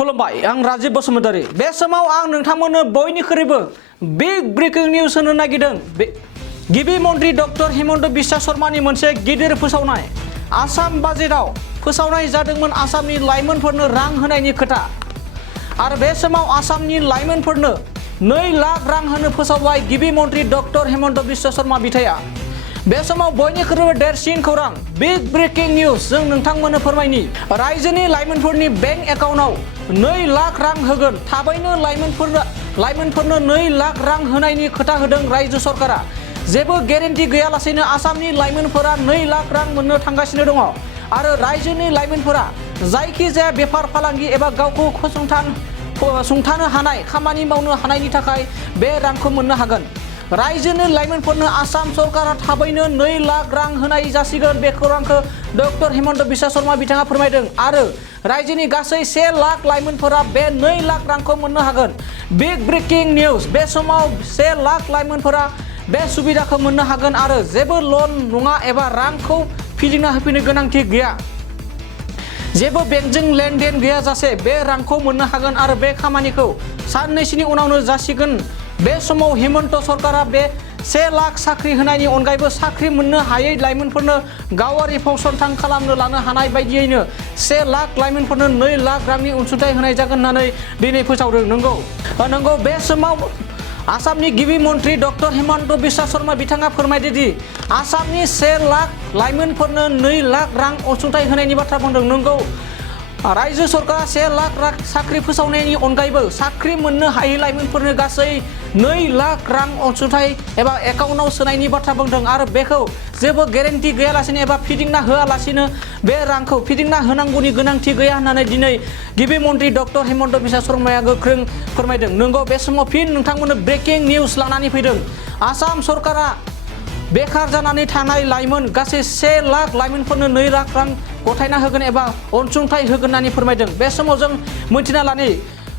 खुलुमबाय आं राजीव बसुमतारी बे समाव आं नोंथांमोननो बयनिख्रुइबो बिग ब्रेकिं निउज होनो नागिरदों गिबि मन्त्रि डक्टर हिमन्त बिश्व शर्मानि मोनसे गिदिर फोसावनाय आसाम बाजेटआव फोसावनाय जादोंमोन आसामनि लाइमोनफोरनो रां होनायनि खोथा आरो बे समाव आसामनि लाइमोनफोरनो 2 लाख रां होनो फोसावबाय गिबि मन्त्रि डक्टर हिमन्त बिश्व शर्मा बिथाङा बे समाव बयनिख्रुइबो देरसिन खौरां बिग ब्रेकिं निउज जों नोंथांमोननो फोरमायनि रायजोनि लाइमोनफोरनि बेंक एकाउन्टआव 2 लाख रां होगोन थाबैनो लाइमोनफोरनो 2 लाख रां होनायनि खोथा होदों रायजो सरकारा जेबो गेरेन्टि गैयालासेनो आसामनि लाइमोनफोरा 2 लाख रां मोननो थांगासिनो दङ आरो रायजोनि लाइमोनफोरा जायखिजाया बेफार फालांगि एबा गावखौ सुंथानो हानाय खामानि मावनो हानायनि थाखाय बे रांखौ मोननो हागोन रायजोनि लाइमोनफोरनो आसाम सरकारा थाबैनो 2 लाख रां होनाय जासिगोन बे खौरांखौ डक्टर हिमन्त बिश्व शर्मा बिथाङा फोरमायदों आरो रायजोनि गासै 1 लाख लाइमोनफोरा बे 2 लाख रांखौ मोननो हागोन बिग ब्रेकिं निउज बे समाव 1 लाख लाइमोनफोरा बे सुबिदाखौ मोननो हागोन आरो जेबो लन नङा एबा रांखौ फिदिंना होफिननो गोनांथि गैया जेबो बेंकजों लेनदेन गैयाजासे बे रांखौ मोननो हागोन आरो बे खामानिखौ साननैसोनि उनावनो जासिगोन बे समाव हिमन्त सरकारा बे 1 लाख साख्रि होनायनि अनगायैबो साख्रि मोननो हायै लाइमोनफोरनो गावारि फसंथान खालामनो लानो हानाय बायदियैनो 1 लाख लाइमोनफोरनो 2 लाख रांनि अनसुंथाइ होनाय जागोन होननानै दिनै फोसावदों नंगौ बे समाव आसामनि गिबि मन्त्रि डक्टर हिमन्त बिश्व शर्मा बिथाङा फोरमायदि दि आसामनि 1 लाख लाइमोनफोरनो 2 लाख रां अनसुंथाइ होनायनि बाथ्रा बुंदों नंगौ रायजो सरकारा 1 लाख साख्रि फोसावनायनि अनगायैबो साख्रि मोननो हायै लाइमोनफोरनो गासै 2 लाख रां अनसुंथाइ एबा एकाउन्टआव सोनायनि बाथ्रा बुंदों आरो बेखौ जेबो गेरेन्टि गैयालासेनो एबा फिदिंना होआलासेनो बे रांखौ फिदिंना होनांगौनि गोनांथि गैया होननानै दिनै गिबि मन्त्रि डक्टर हिमन्त बिश्व शर्माया गोख्रों फोरमायदों नंगौ बे समाव फिन नोंथांमोननो ब्रेकिं निउज लानानै फैदों आसाम सरकारा बेखार जानानै थानाय लाइमोन गासै 1 लाख लाइमोनफोरनो 2 लाख रां गथायना होगोन एबा अनसुंथाइ होगोन होननानै फोरमायदों बे समाव जों मिन्थिना लानि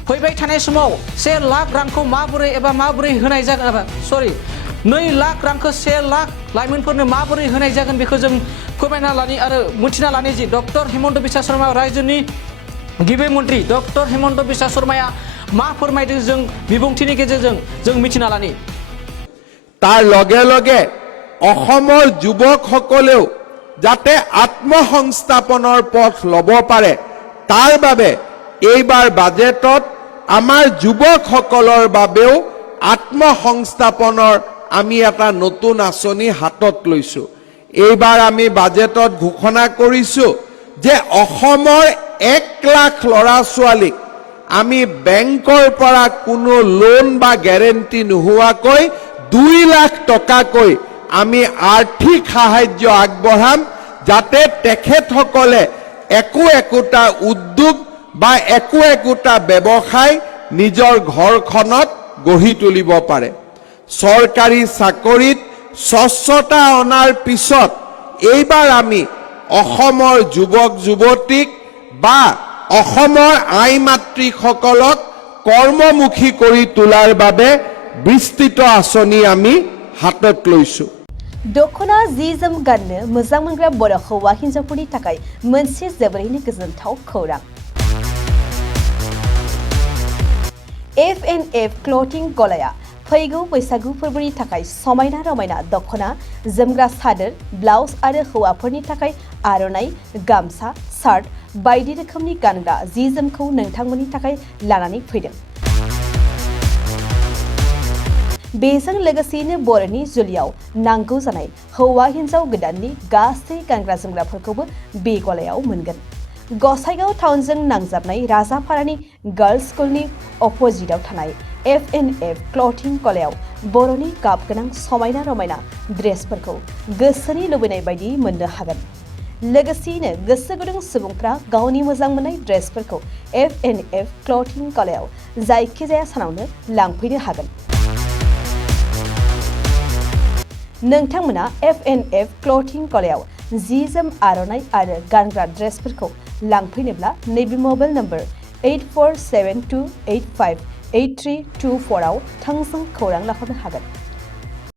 फैबाय थानाय समाव 1 लाख रांखौ माबोरै होनाय जागोन 2 लाख रांखौ 1 लाख लाइमोनफोरनो माबोरै होनाय जागोन बेखौ जों फोरमायना लानि आरो मिन्थिना लानि जि डक्टर हिमन्त बिश्व शर्मा रायजोनि गिबि मन्त्रि डक्टर हिमन्त बिश्व शर्माया मा फोरमायदों जों बिबुंथिनि गेजेरजों जों मिन्थिना लानि तार लगे लगे অসমৰ যুৱকসকলেও যাতে আত্মসংস্থাপনৰ পথ ল'ব পাৰে তাৰ বাবে এইবাৰ বাজেটত আমাৰ যুৱকসকলৰ বাবেও আত্মসংস্থাপনৰ আমি এটা নতুন আঁচনি হাতত লৈছো এইবাৰ আমি বাজেটত ঘোষণা কৰিছো যে অসমৰ 1 লাখ ল'ৰা ছোৱালীক আমি বেংকৰ পৰা কোনো লোন বা গ্যাৰেণ্টি নোহোৱাকৈ 2 লাখ টকাকৈ আমি আৰ্থিক সাহায্য আগবঢ়াম যাতে তেখেতসকলে একোটা উদ্যোগ বা একোটা ব্যৱসায় নিজৰ ঘৰখনত গঢ়ি তুলিব পাৰে চৰকাৰী চাকৰিত স্বচ্ছতা অনাৰ পিছত এইবাৰ আমি অসমৰ যুৱক যুৱতীক বা অসমৰ আই মাতৃসকলক কৰ্মমুখী কৰি তোলাৰ বাবে বিস্তৃত আঁচনি আমি হাতত লৈছো दखना जि जोम गाननो मोजां मोनग्रा बर' हौवा हिन्जावफोरनि थाखाय मोनसे जोबोरैनो गोजोनथाव खौरां F&F क्लथिं गलाया फैगौ बैसागु फोरबोनि थाखाय समायना रमायना दखना जोमग्रा सादोर ब्लाउज आरो हौवाफोरनि थाखाय आर'नाइ गामसा शार्ट बायदि रोखोमनि गानग्रा जि जोमखौ नोंथांमोननि थाखाय लानानै फैदों बेजों लोगोसेनो बर'नि जुलियाव नांगौ जानाय हौवा हिन्जाव गोदाननि गासै गानग्रा जोमग्राफोरखौबो बे गलायाव मोनगोन गसाइगाव टाउनजों नांजाबनाय राजापारानि गार्लस स्कुलनि अपोजिटआव थानाय F&F क्लथिं गलायाव बर'नि गाब गोनां समायना रमायना ड्रेसफोरखौ गोसोनि लुबैनाय बायदि मोननो हागोन लोगोसेनो गोसो गुदुं सुबुंफ्रा गावनि मोजां मोननाय ड्रेसफोरखौ F&F क्लथिं गलायाव जायखिजाया सानावनो लांफैनो हागोन नोंथांमोना F&F क्लथिं गलायाव जि जोम आर'नाइ आरो गानग्रा ड्रेसफोरखौ लांफैनोब्ला नैबे मबाइल नम्बर 8472858324 आव थोंजों खौरां लाहरनो हागोन